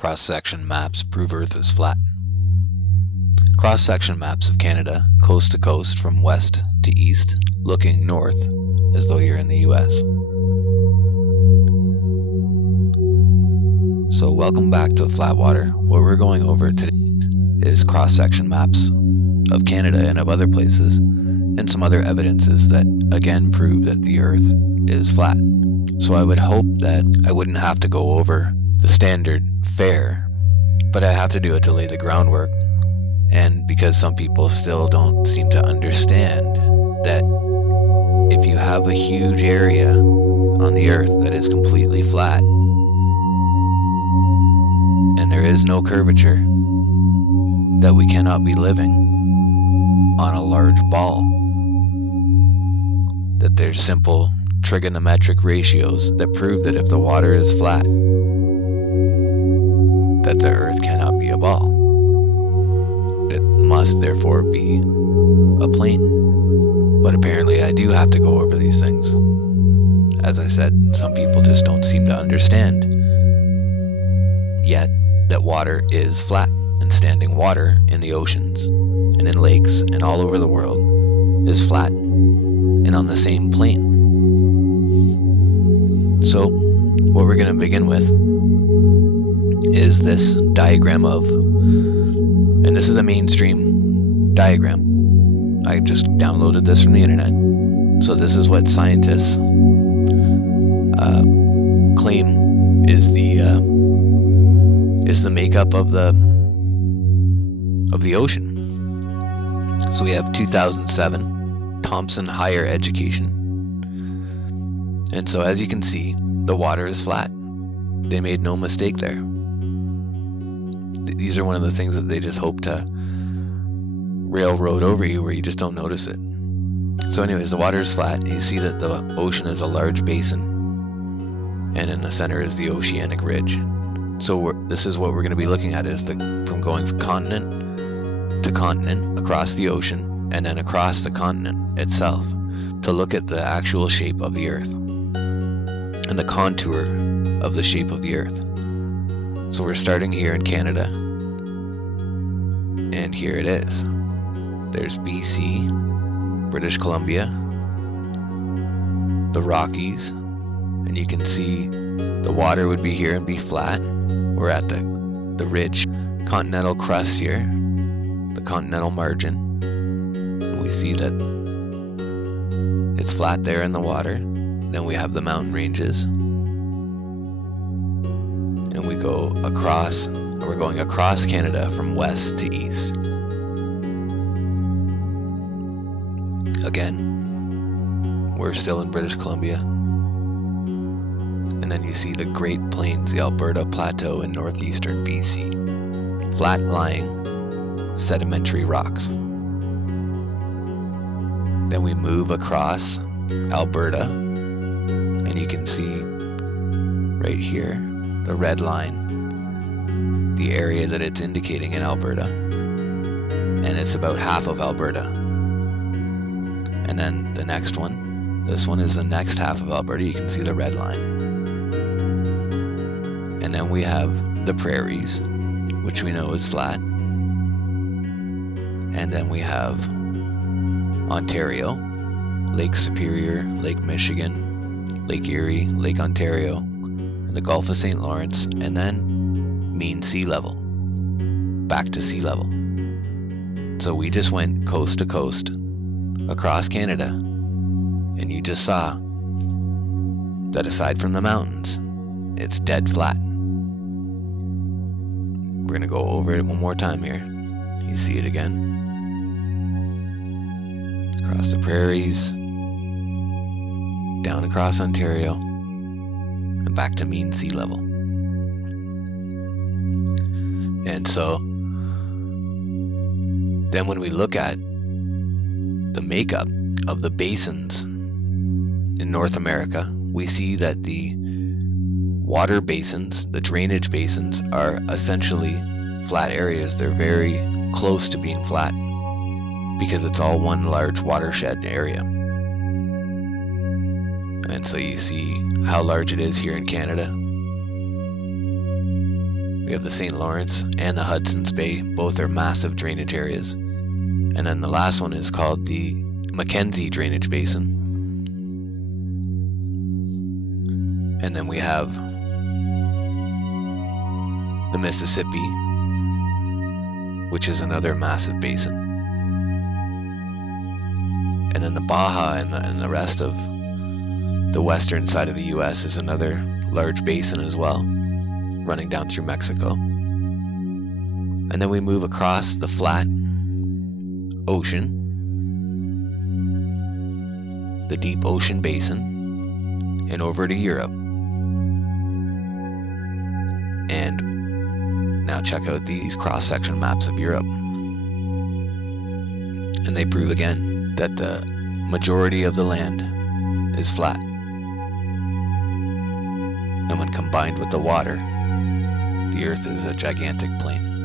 Cross-section maps prove Earth is flat. Cross-section maps of Canada, coast to coast from west to east, looking north as though you're in the US. So welcome back to Flatwater. What we're going over today is cross-section maps of Canada and of other places, and some other evidences that again prove that the Earth is flat. So I would hope that I wouldn't have to go over the standard fare, but I have to do it to lay the groundwork, and because some people still don't seem to understand that if you have a huge area on the Earth that is completely flat and there is no curvature, that we cannot be living on a large ball, that there's simple trigonometric ratios that prove that if the water is flat, that the Earth cannot be a ball. It must therefore be a plane. But apparently I do have to go over these things. As I said, some people just don't seem to understand yet that water is flat, and standing water in the oceans and in lakes and all over the world is flat and on the same plane. So what we're going to begin with is this diagram of, and this is a mainstream diagram. I just downloaded this from the internet. So this is what scientists claim is the makeup of the ocean. So we have 2007 Thomson Higher Education, and so as you can see, the water is flat. They made no mistake there. These are one of the things that they just hope to railroad over you, where you just don't notice it. So anyways, the water is flat. You see that the ocean is a large basin, and in the center is the oceanic ridge. So this is what we're going to be looking at, is from going from continent to continent across the ocean and then across the continent itself, to look at the actual shape of the Earth and the contour of the shape of the Earth. So we're starting here in Canada, and here it is. There's BC, British Columbia, the Rockies, and you can see the water would be here and be flat. We're at the ridge, continental crust here, the continental margin. And we see that it's flat there in the water. Then we have the mountain ranges, and we go across. We're going across Canada from west to east. Again, we're still in British Columbia. And then you see the Great Plains, the Alberta Plateau in northeastern BC. Flat-lying sedimentary rocks. Then we move across Alberta, and you can see right here, the red line, the area that it's indicating in Alberta. And it's about half of Alberta. And then the next one, this one is the next half of Alberta. You can see the red line. And then we have the prairies, which we know is flat. And then we have Ontario, Lake Superior, Lake Michigan, Lake Erie, Lake Ontario, and the Gulf of St. Lawrence, and then mean sea level, back to sea level. So we just went coast to coast across Canada, and you just saw that aside from the mountains, it's dead flat. We're going to go over it one more time here. You see it again. Across the prairies, down across Ontario, and back to mean sea level. And so then when we look at the makeup of the basins in North America, we see that the water basins, the drainage basins, are essentially flat areas. They're very close to being flat because it's all one large watershed area. And so you see how large it is here in Canada. We have the St. Lawrence and the Hudson's Bay. Both are massive drainage areas. And then the last one is called the Mackenzie Drainage Basin. And then we have the Mississippi, which is another massive basin. And then the Baja and the rest of the western side of the U.S. is another large basin as well, running down through Mexico. And then we move across the flat ocean, the deep ocean basin, and over to Europe. And now check out these cross-section maps of Europe. And they prove again that the majority of the land is flat. And when combined with the water, the Earth is a gigantic plain.